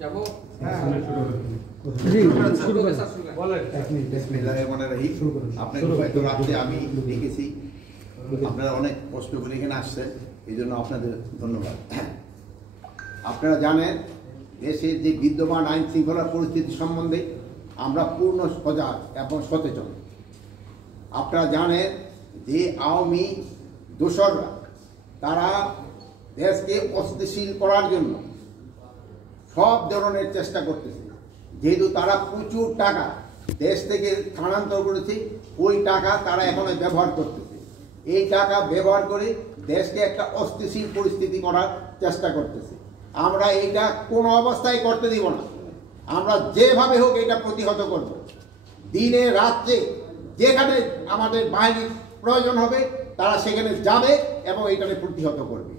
যাবো আপনাকে হয়তো রাত্রে আমি দেখেছি, আপনারা অনেক কষ্ট করে এখানে আসছে, এই জন্য আপনাদের ধন্যবাদ। আপনারা জানেন দেশের যে বিদ্যমান আইন শৃঙ্খলা পরিস্থিতি সম্বন্ধে আমরা পূর্ণ সজাগ এবং সচেতন। আপনারা জানেন যে আওয়ামী দোসররা তারা দেশকে অস্থিতিশীল করার জন্য সব ধরনের চেষ্টা করতেছে। যেহেতু তারা প্রচুর টাকা দেশ থেকে স্থানান্তর করেছে, ওই টাকা তারা এখন ব্যবহার করতেছে। এই টাকা ব্যবহার করে দেশকে একটা অস্থিতিশীল পরিস্থিতি করার চেষ্টা করতেছে। আমরা এইটা কোনো অবস্থায় করতে দিব না। আমরা যেভাবে হোক এটা প্রতিহত করব। দিনে রাত্রে যেখানে আমাদের বাহিনীর প্রয়োজন হবে তারা সেখানে যাবে এবং এইটাকে প্রতিহত করবে।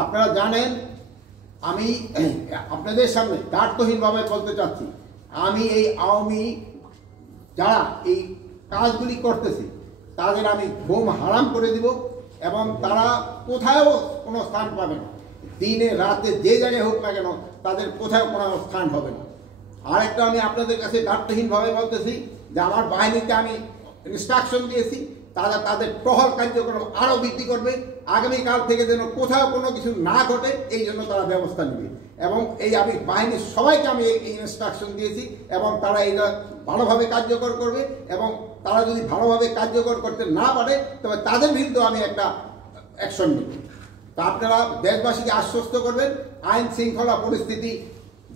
আপনারা জানেন, আমি আপনাদের সামনে দায়িত্বহীনভাবে বলতে চাচ্ছি, আমি এই আওয়ামী যারা এই কাজগুলি করতেছে তাদের আমি ঘুম হারাম করে দিব এবং তারা কোথাও কোনো স্থান পাবে না। দিনে রাতে যে জায়গায় হোক না কেন তাদের কোথাও কোনো স্থান হবে না। আরেকটা আমি আপনাদের কাছে দায়িত্বহীনভাবে বলতেছি যে আমার বাহিনীকে আমি ইনস্ট্রাকশন দিয়েছি, তারা তাদের টহল কার্যক্রম আরও বৃদ্ধি করবে। আগামীকাল থেকে যেন কোথাও কোনো কিছু না ঘটে এই জন্য তারা ব্যবস্থা নেবে। এবং এই আমি বাহিনীর সবাইকে আমি এই ইনস্ট্রাকশন দিয়েছি এবং তারা এটা ভালোভাবে কার্যকর করবে এবং তারা যদি ভালোভাবে কার্যকর করতে না পারে তবে তাদের বিরুদ্ধে আমি একটা অ্যাকশন নেব। তা আপনারা দেশবাসীকে আশ্বস্ত করবেন আইন শৃঙ্খলা পরিস্থিতি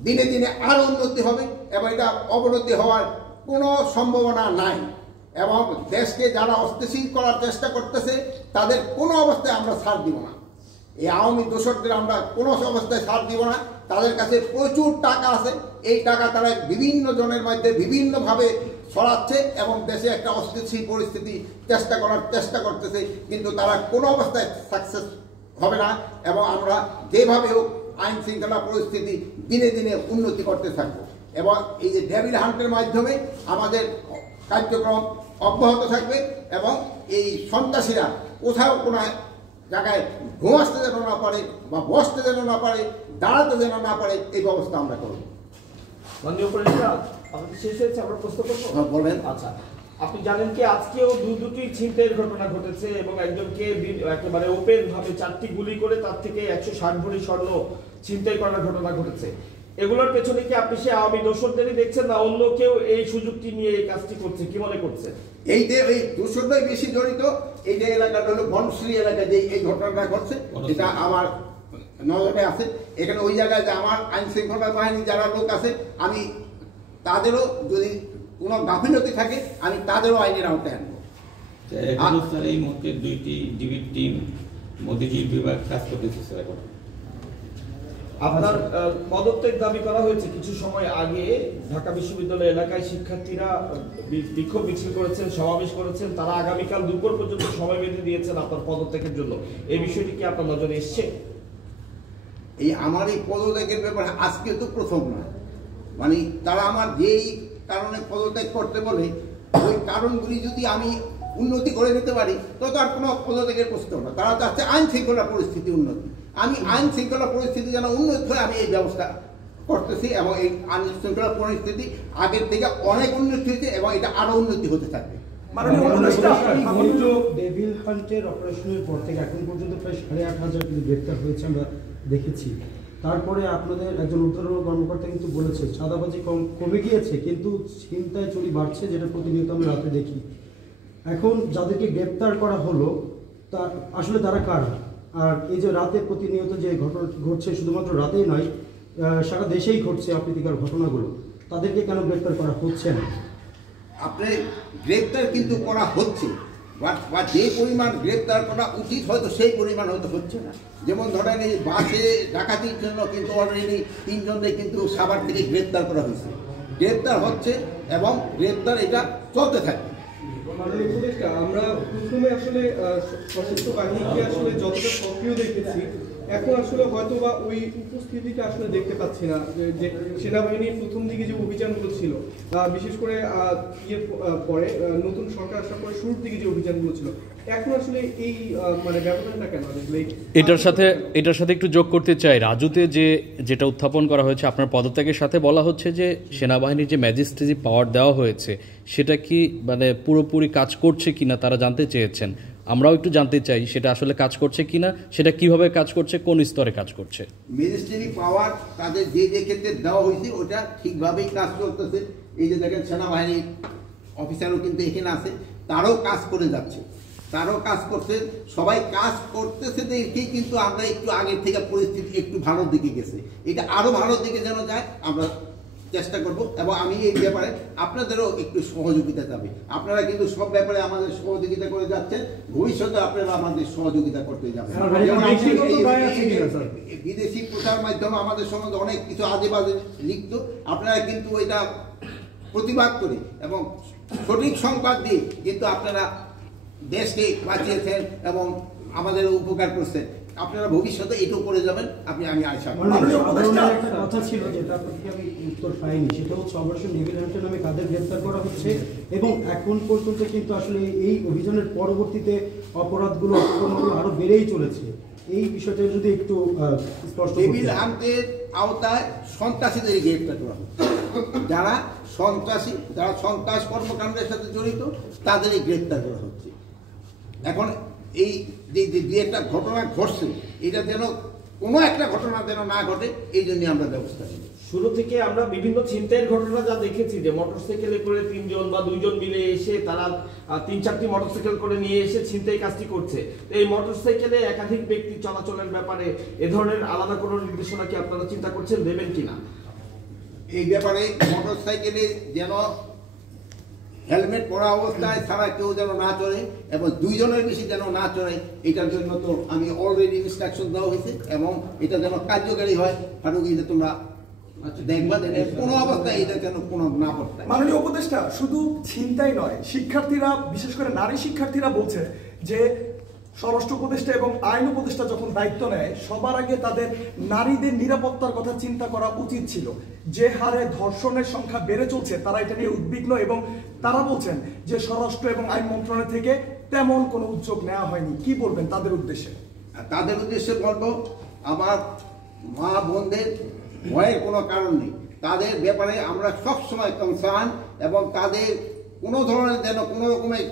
দিনে দিনে আরও উন্নতি হবে এবং এটা অবনতি হওয়ার কোনো সম্ভাবনা নাই। এবং দেশকে যারা অস্থিতিশীল করার চেষ্টা করতেছে তাদের কোনো অবস্থায় আমরা ছাড় দিব না। এই আওয়ামী দোসরদের আমরা কোনো অবস্থায় ছাড় দিব না। তাদের কাছে প্রচুর টাকা আছে, এই টাকা তারা বিভিন্ন জনের মধ্যে বিভিন্নভাবে ছড়াচ্ছে এবং দেশে একটা অস্থিতিশীল পরিস্থিতি চেষ্টা করতেছে, কিন্তু তারা কোনো অবস্থায় সাকসেস হবে না। এবং আমরা যেভাবে হোক আইন শৃঙ্খলা পরিস্থিতি দিনে দিনে উন্নতি করতে থাকবো এবং এই যে ডেভিল হান্টের মাধ্যমে আমাদের কার্যক্রম অব্যাহত থাকবে এবং এই সন্ত্রাসীরা কোথাও কোনো জায়গায় ঘুমাতে যেন না পারে বা বসতে যেন না পারে, দাঁড়াতে যেন না পারে, এই ব্যবস্থা আমরা করব। মাননীয় উপদেষ্টা, আমাদের শেষ হয়েছে, আমরা প্রশ্ন করবো। বলবেন। আচ্ছা, আপনি জানেন কি আজকেও দুটি ছিনতাইয়ের ঘটনা ঘটেছে এবং একজনকে একেবারে ওপেন ভাবে 4টি গুলি করে তার থেকে 160 ভরি স্বর্ণ ছিনতাই করার ঘটনা ঘটেছে। এগুলোর পেছনে কি আপনি সে আওয়ামী দোসরদেরই দেখছেন না অন্য কেউ এই সুযোগটি নিয়ে এই কাজটি করছে, কি মনে করছে? এই যে এই দোসররাই বেশি জড়িত। এই যে এলাকাটা হলো বনশ্রী এলাকা, যে এই ঘটনাটা ঘটছে এটা আমার নজরে আছে। এখানে ওই জায়গায় যে আমার আইন শৃঙ্খলা বাহিনী যারা লোক আছে আমি তাদেরও যদি কোনো গাফিলতি থাকে আমি তাদেরও আইনের আওতায় আনবো। এই মুহূর্তে 2টি ডিবির টিম মোদিজির বিভাগ কাজ করতেছে স্যার। এখন আপনার পদত্যাগ দাবি করা হয়েছে কিছু সময় আগে। ঢাকা বিশ্ববিদ্যালয় এলাকায় শিক্ষার্থীরা বিক্ষোভ মিছিল করেছেন, সমাবেশ করেছেন, তারা আগামীকাল দুপুর পর্যন্ত সময় বেঁধে দিয়েছেন আপনার পদত্যাগের জন্য। এই বিষয়টি কি আপনার নজরে এসছে? এই আমার এই পদত্যাগের ব্যাপারে আজকে তো প্রথম নয়, মানে তারা আমার যেই কারণে পদত্যাগ করতে বলে ওই কারণগুলি যদি আমি উন্নতি করে নিতে পারি তত আর কোনো পদত্যাগের প্রশ্ন না। তারা চাচ্ছে আইন শৃঙ্খলা পরিস্থিতি উন্নতি। আমি আইন শৃঙ্খলা পরিস্থিতি যেন উন্নতি হয় আমি এই ব্যবস্থা করতেছি এবং এই আইন শৃঙ্খলা পরিস্থিতি আগের থেকে অনেক উন্নতি হয়েছে এবং এটা আরো উন্নতি হতে থাকবে। ডেভিল হান্টের অপারেশনের পর থেকে এখন পর্যন্ত প্রায় 8,500 গ্রেপ্তার হয়েছে আমরা দেখেছি। তারপরে আপনাদের একজন ঊর্ধ্বতন কর্মকর্তা কিন্তু বলেছে চাঁদাবাজি কমে গিয়েছে কিন্তু ছিনতাই চুরি বাড়ছে, যেটা প্রতিনিয়ত আমরা রাতে দেখি। এখন যাদেরকে গ্রেপ্তার করা হলো তা আসলে তারা কারা? আর এই যে রাতে প্রতিনিয়ত যে ঘটনা ঘটছে, শুধুমাত্র রাতেই নয় সারা দেশেই ঘটছে অপ্রীতিকর ঘটনাগুলো, তাদেরকে কেন গ্রেপ্তার করা হচ্ছে না? আপনি গ্রেপ্তার কিন্তু করা হচ্ছে, বা যে পরিমাণ গ্রেপ্তার করা উচিত হয়তো সেই পরিমাণ হয়তো হচ্ছে না। যেমন ধরেন এই বাসে ডাকাতির জন্য কিন্তু অলরেডি 3 জনকে কিন্তু সাভার থেকে গ্রেপ্তার করা হয়েছে। গ্রেপ্তার হচ্ছে এবং গ্রেপ্তার এটা চলতে থাকবে। আমরা প্রথমে আসলে সশস্ত্র বাহিনীকে আসলে যতটা সক্রিয় দেখেছি, এখন আসলে হয়তো বা ওই উপস্থিতিটা আসলে দেখতে পাচ্ছি না, যে সেনাবাহিনীর প্রথম দিকে যে অভিযানগুলো ছিল, বিশেষ করে পরে নতুন সরকার আসার পরে শুরুর দিকে যে অভিযানগুলো ছিল, এখন আসলে এই মানে ব্যবধানটা কেন? এটার সাথে একটু যোগ করতে চাই, রাজুতে যেটা উত্থাপন করা হয়েছে আপনার পদত্যাগের সাথে বলা হচ্ছে যে সেনাবাহিনীর যে ম্যাজিস্ট্রেসি পাওয়ার দেওয়া হয়েছে সেটা কি মানে পুরোপুরি কাজ করছে কিনা তারা জানতে চেয়েছেন। আমরাও একটু জানতে চাই সেটা আসলে কাজ করছে কিনা, সেটা কিভাবে কাজ করছে, কোন স্তরে কাজ করছে। ম্যাজিস্ট্রেসি পাওয়ার তাদের যে ক্ষেত্রে দেওয়া হয়েছে ওটা ঠিকভাবেই কাজ করতেছে। এই যে দেখেন সেনাবাহিনীর অফিসারও কিন্তু এখানে আছে, তারাও কাজ করে যাচ্ছে, তারাও কাজ করছে, সবাই কাজ করতেছে দেখেই কিন্তু আমরা একটু আগের থেকে পরিস্থিতি একটু ভালোর দিকে গেছে। এটা আরও ভালোর দিকে যেন যায় আমরা চেষ্টা করব, এবং আমি এই ব্যাপারে আপনাদেরও একটু সহযোগিতা চাই। আপনারা কিন্তু সব ব্যাপারে আমাদের সহযোগিতা করে যাচ্ছেন, ভবিষ্যতে আপনারা আমাদের সহযোগিতা করতে যাবেন। বিদেশি প্রচার মাধ্যমে আমাদের সম্বন্ধে অনেক কিছু আজে বাজে লিখত, আপনারা কিন্তু ওইটা প্রতিবাদ করে এবং সঠিক সংবাদ দিয়ে কিন্তু আপনারা দেশকে বাঁচিয়েছেন এবং আমাদের উপকার করছেন। আপনারা ভবিষ্যতে এটাও করে যাবেন, আমি আশা করি। একটা কথা ছিল যেটা আপনাকে আমি উত্তর পাইনি, সেটা হচ্ছে অপারেশন ডেভিল হান্টার নামে কাদের গ্রেফতার করা হচ্ছে, এবং এখন পর্যন্ত কিন্তু আসলে এই অভিযানের পরবর্তীতে অপরাধগুলো আরো বেড়েই চলেছে। এই বিষয়টা যদি একটু স্পষ্ট। ডেভিল হান্টের আওতায় সন্ত্রাসীদের গ্রেফতার করা হচ্ছে, যারা সন্ত্রাসী, যারা সন্ত্রাস কর্মকাণ্ডের সাথে জড়িত তাদেরই গ্রেফতার করা হচ্ছে। এখন এই যে একটা ঘটনা ঘটছে, এটা যেন কোনো একটা ঘটনা যেন না ঘটে, এই জন্য আমরা ব্যবস্থা নিই। শুরু থেকে আমরা বিভিন্ন ছিনতাইয়ের ঘটনা যা দেখেছি, যে মোটরসাইকেলে করে 3 জন বা 2 জন মিলে এসে তারা 3-4টি মোটরসাইকেল করে নিয়ে এসে ছিনতাই কাজটি করছে। এই মোটরসাইকেলে একাধিক ব্যক্তি চলাচলের ব্যাপারে এ ধরনের আলাদা কোনো নির্দেশনা কি আপনারা চিন্তা করছেন, দেবেন কিনা? এই ব্যাপারে মোটরসাইকেলে যেন হেলমেট পরা অবস্থায় ছাড়া কেউ যেন না চলে, এবং 2 জনের বেশি যেন না চলে, এটার জন্য তো আমি অলরেডি ইনস্ট্রাকশন দেওয়া হয়েছে, এবং এটা যেন কার্যকারী হয়। ফারুক, এটা তোমরা দেখবা যে কোনো অবস্থায় এটা যেন কোনো না পড়তে। মাননীয় উপদেষ্টা, শুধু ছিনতাই নয়, শিক্ষার্থীরা, বিশেষ করে নারী শিক্ষার্থীরা বলছে যে স্বরাষ্ট্র উপদেষ্টা এবং আইন উপদেষ্টা যখন দায়িত্ব নেয়, সবার আগে তাদের নারীদের নিরাপত্তার কথা চিন্তা করা উচিত ছিল। যে হারে ধর্ষণের সংখ্যা বেড়ে চলছে, তারা এটা নিয়ে উদ্বিগ্ন, এবং তারা বলছেন যে স্বরাষ্ট্র এবং আইন মন্ত্রণালয় থেকে তেমন কোনো উদ্যোগ নেওয়া হয়নি। কি বলবেন তাদের উদ্দেশ্যে? তাদের উদ্দেশ্যে বলবো, আমার মা বোনদের ভয়ের কোনো কারণ নেই, তাদের ব্যাপারে আমরা সবসময় কনসার্ন, এবং তাদের কোনো ধরনের যেন কোনো রকমের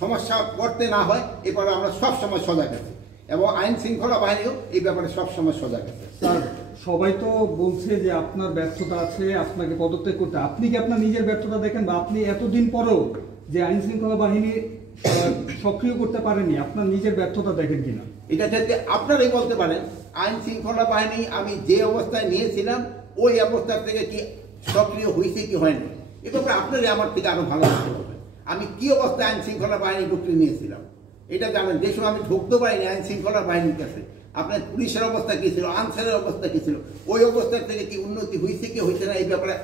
সমস্যা পড়তে না হয় এবারে আমরা সবসময় সজাগ আছি, এবং আইন শৃঙ্খলা বাহিনীও এই ব্যাপারে সবসময় সজাগ আছে। স্যার, সবাই তো বলছে যে আপনার ব্যর্থতা আছে, আপনাকে পদত্যাগ করতে। আপনি কি আপনার নিজের ব্যর্থতা দেখেন, বা আপনি এতদিন পরেও যে আইন শৃঙ্খলা বাহিনী সক্রিয় করতে পারেনি, আপনার নিজের ব্যর্থতা দেখেন কিনা? এটা ক্ষেত্রে আপনারাই বলতে পারেন, আইন শৃঙ্খলা বাহিনী আমি যে অবস্থায় নিয়েছিলাম ওই অবস্থা থেকে কি সক্রিয় হয়েছে কি হয়নি, এ ব্যাপারে আপনারাই আমার থেকে আরো ভালো বলতে পারবেন। আমি কি অবস্থায় আইন শৃঙ্খলা বাহিনী ঢুকতে নিয়েছিলাম এটা জানেন। যে সময় আমি ঢুকতে পারিনি আইন শৃঙ্খলা বাহিনীর কাছে, আপনার পুলিশের অবস্থা কী ছিল, আনসারের অবস্থা কী ছিল, ওই অবস্থার থেকে কি উন্নতি হয়েছে কি হয়েছে না, এই ব্যাপারে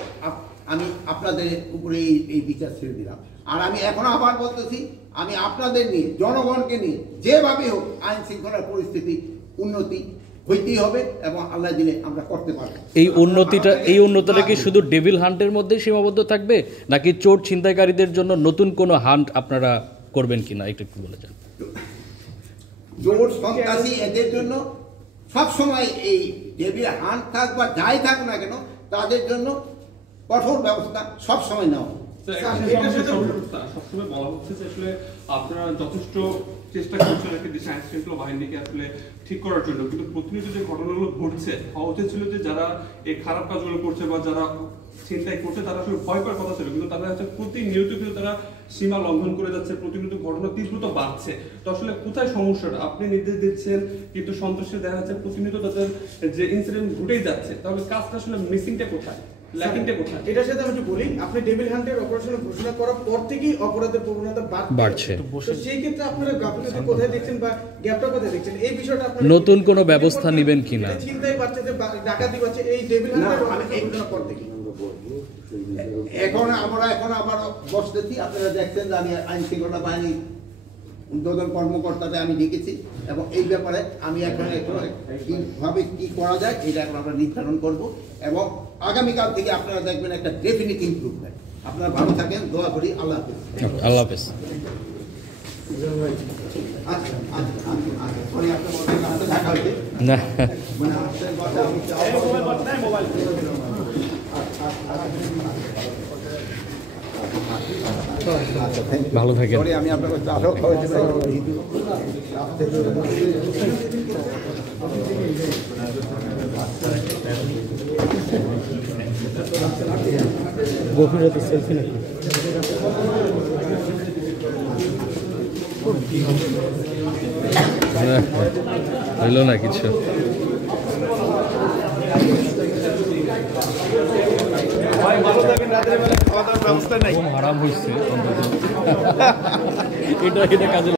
আমি আপনাদের উপরে এই বিচার ছেড়ে দিলাম। আর আমি এখনো আবার বলতেছি, আমি আপনাদের নিয়ে, জনগণকে নিয়ে যেভাবে হোক আইন শৃঙ্খলার পরিস্থিতি উন্নতি হইতেই হবে, এবং আল্লাহ দিলে আমরা করতে পারবো। এই উন্নতিটা কি শুধু ডেভিল হান্টের মধ্যেই সীমাবদ্ধ থাকবে, নাকি চোর ছিনতাইকারীদের জন্য নতুন কোনো হান্ট আপনারা করবেন কিনা একটু বলে যান। চোর সন্ত্রাসী এদের জন্য সবসময় এই ডেভিল হান্ট থাক বা যাই থাক না কেন, তাদের জন্য কঠোর ব্যবস্থা সবসময় নেওয়া। সবসময় বলা হচ্ছে যে আসলে আপনারা যথেষ্ট চেষ্টা করছেন আর কি দেশে আইন শৃঙ্খলা বাহিনীকে আসলে ঠিক করার জন্য, কিন্তু প্রতিনিয়ত যে ঘটনাগুলো ঘটছে, হওয়া উচিত ছিল যে যারা এই খারাপ কাজগুলো করছে বা যারা চিন্তাই করছে তারা আসলে ভয় পাওয়ার কথা ছিল, কিন্তু তারা হচ্ছে প্রতিনিয়ত কিন্তু তারা সীমা লঙ্ঘন করে যাচ্ছে, প্রতিনিয়ত ঘটনা তীব্রতা বাড়ছে। তো আসলে কোথায় সমস্যাটা? আপনি নির্দেশ দিচ্ছেন কিন্তু সন্ত্রাসী দেখা যাচ্ছে প্রতিনিয়ত তাদের যে ইনসিডেন্ট ঘটেই যাচ্ছে, তাহলে কাজটা আসলে মিসিংটা কোথায়, ল্যাকিংটা কোথায়? এটার সাথে আমি একটু বলি, আপনি ডেভিল হান্টের অপারেশন ঘোষণা করার পর থেকেই অপরাধের প্রবণতা বাড়ছে। তো সেই ক্ষেত্রে আপনারা গাফিলতি কোথায় দেখছেন বা গ্যাপটা কোথায় দেখছেন? এই বিষয়টা আপনারা নতুন কোনো ব্যবস্থা নেবেন কিনা? চিন্তাই বাড়ছে যে ডাকাতি বাড়ছে এই ডেভিল হান্টের ঘোষণা পর থেকে। এখন আমরা আবার বসতেছি, আপনারা দেখছেন যে আমি আইন শৃঙ্খলা বাহিনী ঊর্ধ্বতন কর্মকর্তাদের আমি দেখেছি এবং এই ব্যাপারে আমি এখন কীভাবে কী করা যায় এটা এখন আমরা নির্ধারণ করব এবং আগামীকাল থেকে আপনারা দেখবেন একটা ডেফিনিট ইমপ্রুভমেন্ট। আপনারা ভালো থাকেন, দোয়া করি। আল্লাহ হাফেজ। আল্লাহ হাফেজ। সরি, আপনি বলবেন আপনার দেখা হয়েছে না, মানে আপনার কথা আমি ভালো থাকেন। সরি, আমি আপনার কাছে আরও খাওয়াইতে চাই। গভীর রাতে সেলফি নাকি? হইল না কিছু। হারাম হয়েছে অন্তত এটা কাজে